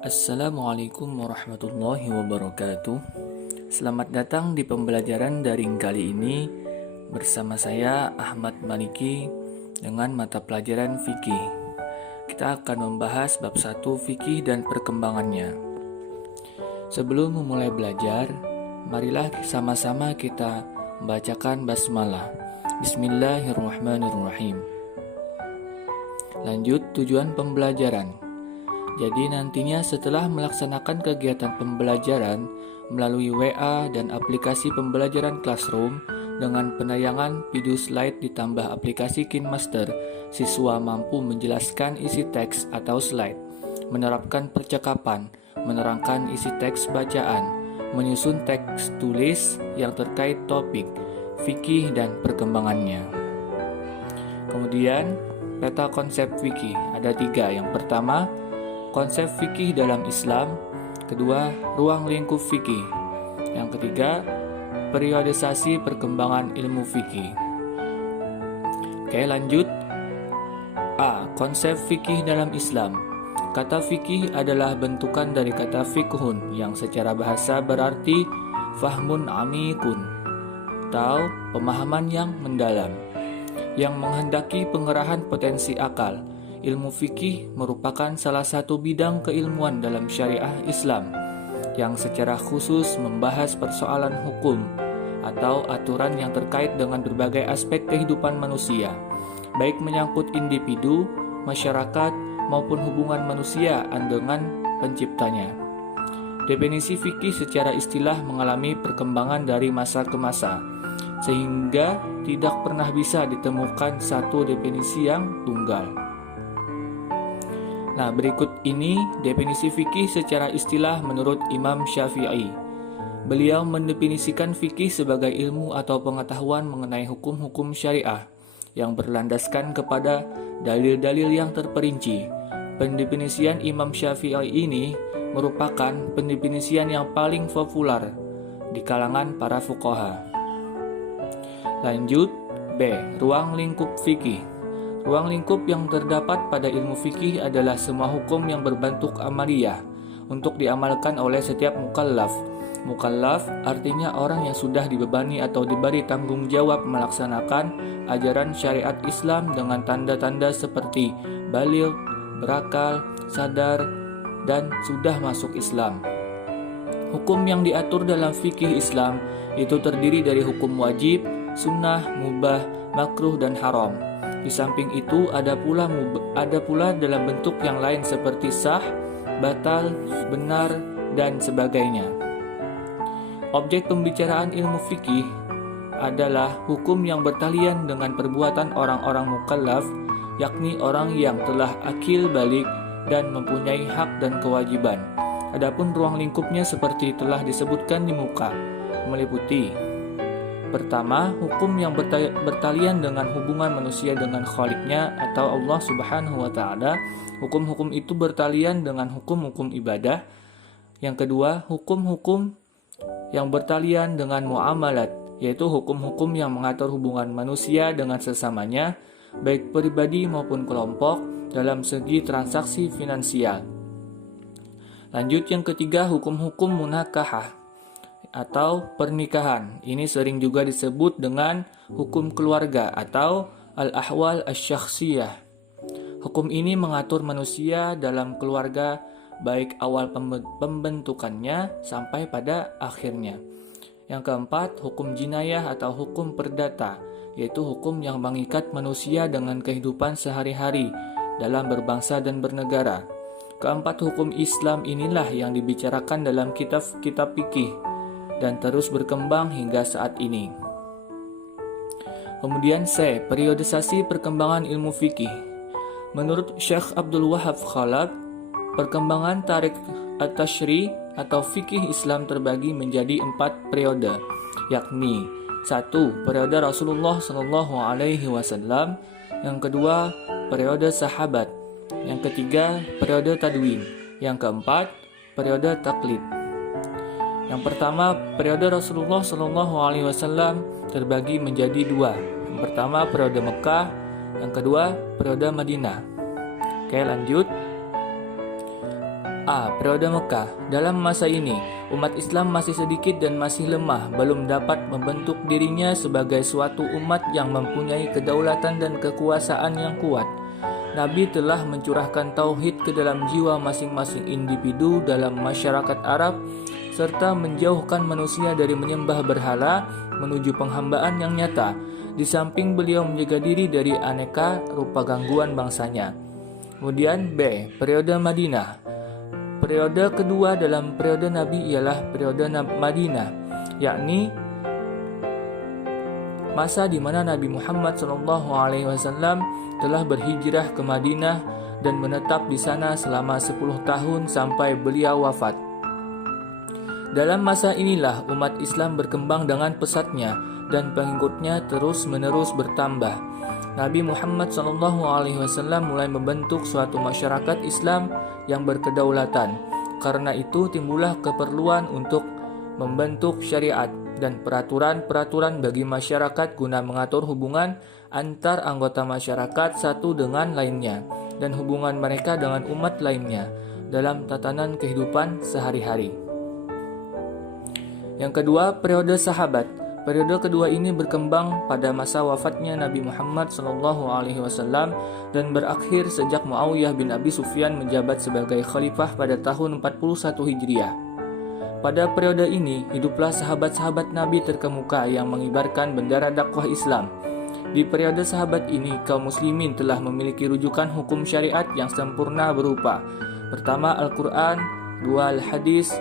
Assalamualaikum warahmatullahi wabarakatuh. Selamat datang di pembelajaran daring kali ini bersama saya Ahmad Maliki dengan mata pelajaran fikih. Kita akan membahas bab 1 fikih dan perkembangannya. Sebelum memulai belajar, marilah sama-sama kita membacakan basmalah. Bismillahirrahmanirrahim. Lanjut tujuan pembelajaran. Jadi nantinya setelah melaksanakan kegiatan pembelajaran melalui WA dan aplikasi pembelajaran Classroom dengan penayangan video slide ditambah aplikasi KineMaster, siswa mampu menjelaskan isi teks atau slide, menerapkan percakapan, menerangkan isi teks bacaan, menyusun teks tulis yang terkait topik, fikih dan perkembangannya. Kemudian, peta konsep fikih ada 3. Yang pertama, konsep fikih dalam Islam. Kedua, ruang lingkup fikih. Yang ketiga, periodisasi perkembangan ilmu fikih. Oke, lanjut. A. Konsep fikih dalam Islam. Kata fikih adalah bentukan dari kata fiqhun yang secara bahasa berarti fahmun amikun atau pemahaman yang mendalam, yang menghendaki pengerahan potensi akal. Ilmu fikih merupakan salah satu bidang keilmuan dalam syariah Islam yang secara khusus membahas persoalan hukum atau aturan yang terkait dengan berbagai aspek kehidupan manusia, baik menyangkut individu, masyarakat, maupun hubungan manusia dengan penciptanya. Definisi fikih secara istilah mengalami perkembangan dari masa ke masa, sehingga tidak pernah bisa ditemukan satu definisi yang tunggal. Nah, berikut ini definisi fikih secara istilah menurut Imam Syafi'i. Beliau mendefinisikan fikih sebagai ilmu atau pengetahuan mengenai hukum-hukum syariah yang berlandaskan kepada dalil-dalil yang terperinci. Pendefinisian Imam Syafi'i ini merupakan pendefinisian yang paling populer di kalangan para fuqaha. Lanjut, B. Ruang lingkup fikih. Ruang lingkup yang terdapat pada ilmu fikih adalah semua hukum yang berbentuk amaliyah untuk diamalkan oleh setiap mukallaf. Mukallaf artinya orang yang sudah dibebani atau diberi tanggung jawab melaksanakan ajaran syariat Islam dengan tanda-tanda seperti baligh, berakal, sadar, dan sudah masuk Islam. Hukum yang diatur dalam fikih Islam itu terdiri dari hukum wajib, sunnah, mubah, makruh, dan haram. Di samping itu ada pula dalam bentuk yang lain seperti sah, batal, benar, dan sebagainya. Objek pembicaraan ilmu fikih adalah hukum yang bertalian dengan perbuatan orang-orang mukallaf, yakni orang yang telah akil balik dan mempunyai hak dan kewajiban. Adapun ruang lingkupnya seperti telah disebutkan di muka, meliputi: pertama, hukum yang bertalian dengan hubungan manusia dengan Khalik-Nya atau Allah Subhanahu wa Ta'ala. Hukum-hukum itu bertalian dengan hukum-hukum ibadah. Yang kedua, hukum-hukum yang bertalian dengan muamalat, yaitu hukum-hukum yang mengatur hubungan manusia dengan sesamanya, baik pribadi maupun kelompok, dalam segi transaksi finansial. Lanjut, yang ketiga, hukum-hukum munakahah atau pernikahan. Ini sering juga disebut dengan hukum keluarga atau al-ahwal asy-syakhsiyah. Hukum ini mengatur manusia dalam keluarga baik awal pembentukannya sampai pada akhirnya. Yang keempat, hukum jinayah atau hukum perdata, yaitu hukum yang mengikat manusia dengan kehidupan sehari-hari dalam berbangsa dan bernegara. Keempat hukum Islam inilah yang dibicarakan dalam kitab-kitab fikih dan terus berkembang hingga saat ini. Kemudian C. Periodisasi perkembangan ilmu fikih. Menurut Syekh Abdul Wahab Khalaf, perkembangan tarik at-tashri' atau fikih Islam terbagi menjadi 4 periode, yakni 1. Periode Rasulullah SAW. Yang kedua, periode sahabat. Yang ketiga, periode tadwin. Yang keempat, periode taklid. Yang pertama, periode Rasulullah SAW terbagi menjadi 2. Yang pertama, periode Mekah. Yang kedua, periode Madinah. Oke, lanjut. A. Periode Mekah. Dalam masa ini, umat Islam masih sedikit dan masih lemah, belum dapat membentuk dirinya sebagai suatu umat yang mempunyai kedaulatan dan kekuasaan yang kuat. Nabi telah mencurahkan tauhid ke dalam jiwa masing-masing individu dalam masyarakat Arab, serta menjauhkan manusia dari menyembah berhala menuju penghambaan yang nyata. Di samping beliau menjaga diri dari aneka rupa gangguan bangsanya. Kemudian B. Periode Madinah. Periode kedua dalam periode Nabi ialah periode Madinah, yakni masa di mana Nabi Muhammad SAW telah berhijrah ke Madinah dan menetap di sana selama 10 tahun sampai beliau wafat. Dalam masa inilah umat Islam berkembang dengan pesatnya dan pengikutnya terus-menerus bertambah. Nabi Muhammad SAW mulai membentuk suatu masyarakat Islam yang berkedaulatan. Karena itu timbullah keperluan untuk membentuk syariat dan peraturan-peraturan bagi masyarakat guna mengatur hubungan antar anggota masyarakat satu dengan lainnya dan hubungan mereka dengan umat lainnya dalam tatanan kehidupan sehari-hari. Yang kedua, periode sahabat. Periode kedua ini berkembang pada masa wafatnya Nabi Muhammad SAW dan berakhir sejak Muawiyah bin Abi Sufyan menjabat sebagai khalifah pada tahun 41 Hijriah. Pada periode ini, hiduplah sahabat-sahabat Nabi terkemuka yang mengibarkan bendera dakwah Islam. Di periode sahabat ini, kaum muslimin telah memiliki rujukan hukum syariat yang sempurna berupa: pertama, Al-Quran; dua, Al-Hadis;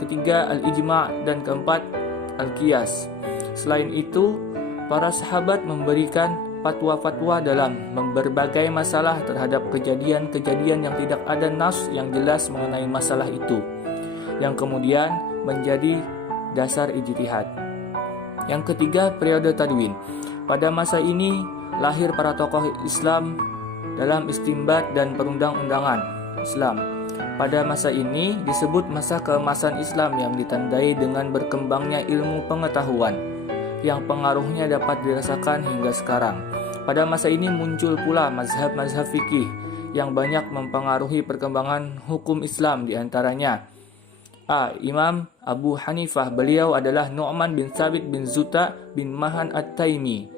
ketiga, Al-Ijma'; dan keempat, Al-Qiyas. Selain itu, para sahabat memberikan fatwa-fatwa dalam berbagai masalah terhadap kejadian-kejadian yang tidak ada nas yang jelas mengenai masalah itu, yang kemudian menjadi dasar ijtihad. Yang ketiga, periode Tadwin. Pada masa ini, lahir para tokoh Islam dalam istimbat dan perundang-undangan Islam. Pada masa ini disebut masa keemasan Islam yang ditandai dengan berkembangnya ilmu pengetahuan, yang pengaruhnya dapat dirasakan hingga sekarang. Pada masa ini muncul pula mazhab-mazhab fikih yang banyak mempengaruhi perkembangan hukum Islam, di antaranya A. Imam Abu Hanifah. Beliau adalah Nu'man bin Thabit bin Zuta bin Mahan At-Taimi,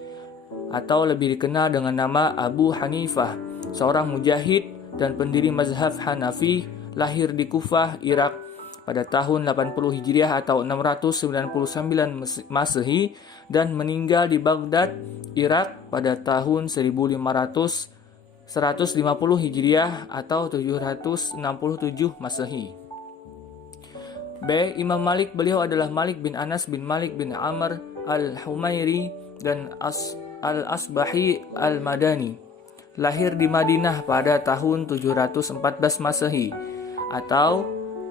atau lebih dikenal dengan nama Abu Hanifah, seorang mujahid dan pendiri mazhab Hanafi, lahir di Kufah, Irak pada tahun 80 Hijriah atau 699 Masehi dan meninggal di Baghdad, Irak pada tahun 150 Hijriah atau 767 Masehi. B. Imam Malik. Beliau adalah Malik bin Anas bin Malik bin Amr al-Humairi dan al-Asbahi al-Madani. Lahir di Madinah pada tahun 714 Masehi atau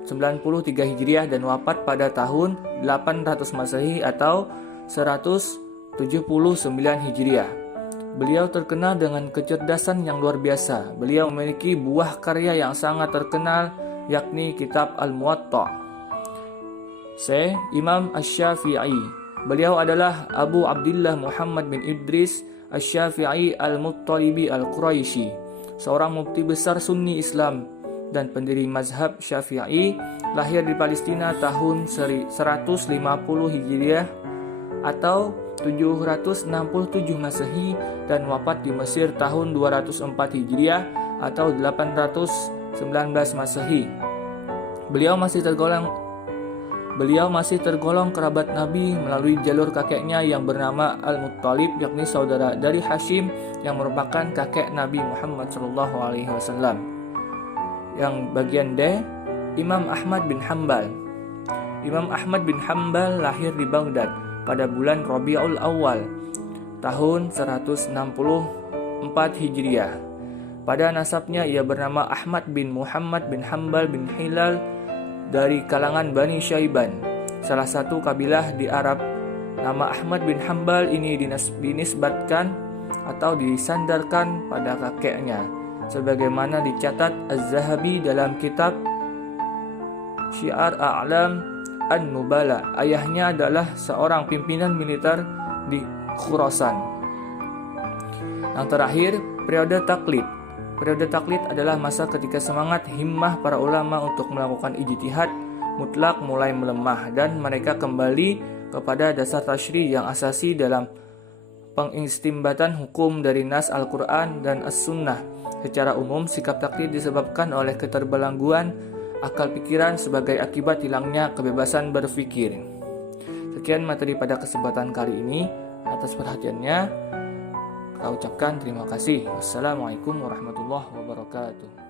93 Hijriah dan wafat pada tahun 800 Masehi atau 179 Hijriah. Beliau terkenal dengan kecerdasan yang luar biasa. Beliau memiliki buah karya yang sangat terkenal, yakni kitab Al-Muwatta. C. Imam Asy-Syafi'i. Beliau adalah Abu Abdillah Muhammad bin Idris Asy-Syafi'i Al-Muttalibi Al-Quraisy, seorang mufti besar Sunni Islam dan pendiri mazhab Syafi'i. Lahir di Palestina tahun 150 Hijriah atau 767 Masehi dan wafat di Mesir tahun 204 Hijriah atau 819 Masehi. Beliau masih tergolong kerabat Nabi melalui jalur kakeknya yang bernama Al-Muttalib, yakni saudara dari Hashim yang merupakan kakek Nabi Muhammad SAW. Yang bagian D, Imam Ahmad bin Hanbal. Imam Ahmad bin Hanbal lahir di Baghdad pada bulan Rabiul Awal tahun 164 Hijriah. Pada nasabnya ia bernama Ahmad bin Muhammad bin Hanbal bin Hilal dari kalangan Bani Syaiban, salah satu kabilah di Arab. Nama Ahmad bin Hanbal ini dinisbatkan atau disandarkan pada kakeknya, sebagaimana dicatat Az-Zahabi dalam kitab Syiar A'lam An-Nubala. Ayahnya adalah seorang pimpinan militer di Khurasan. Yang terakhir, periode taklid. Periode taklid adalah masa ketika semangat himmah para ulama untuk melakukan ijtihad mutlak mulai melemah dan mereka kembali kepada dasar tasyri' yang asasi dalam pengistimbatan hukum dari nas Al-Quran dan As-Sunnah. Secara umum, sikap taklid disebabkan oleh keterbelengguan akal pikiran sebagai akibat hilangnya kebebasan berpikir. Sekian materi pada kesempatan kali ini. Atas perhatiannya, saya ucapkan terima kasih. Wassalamualaikum warahmatullahi wabarakatuh.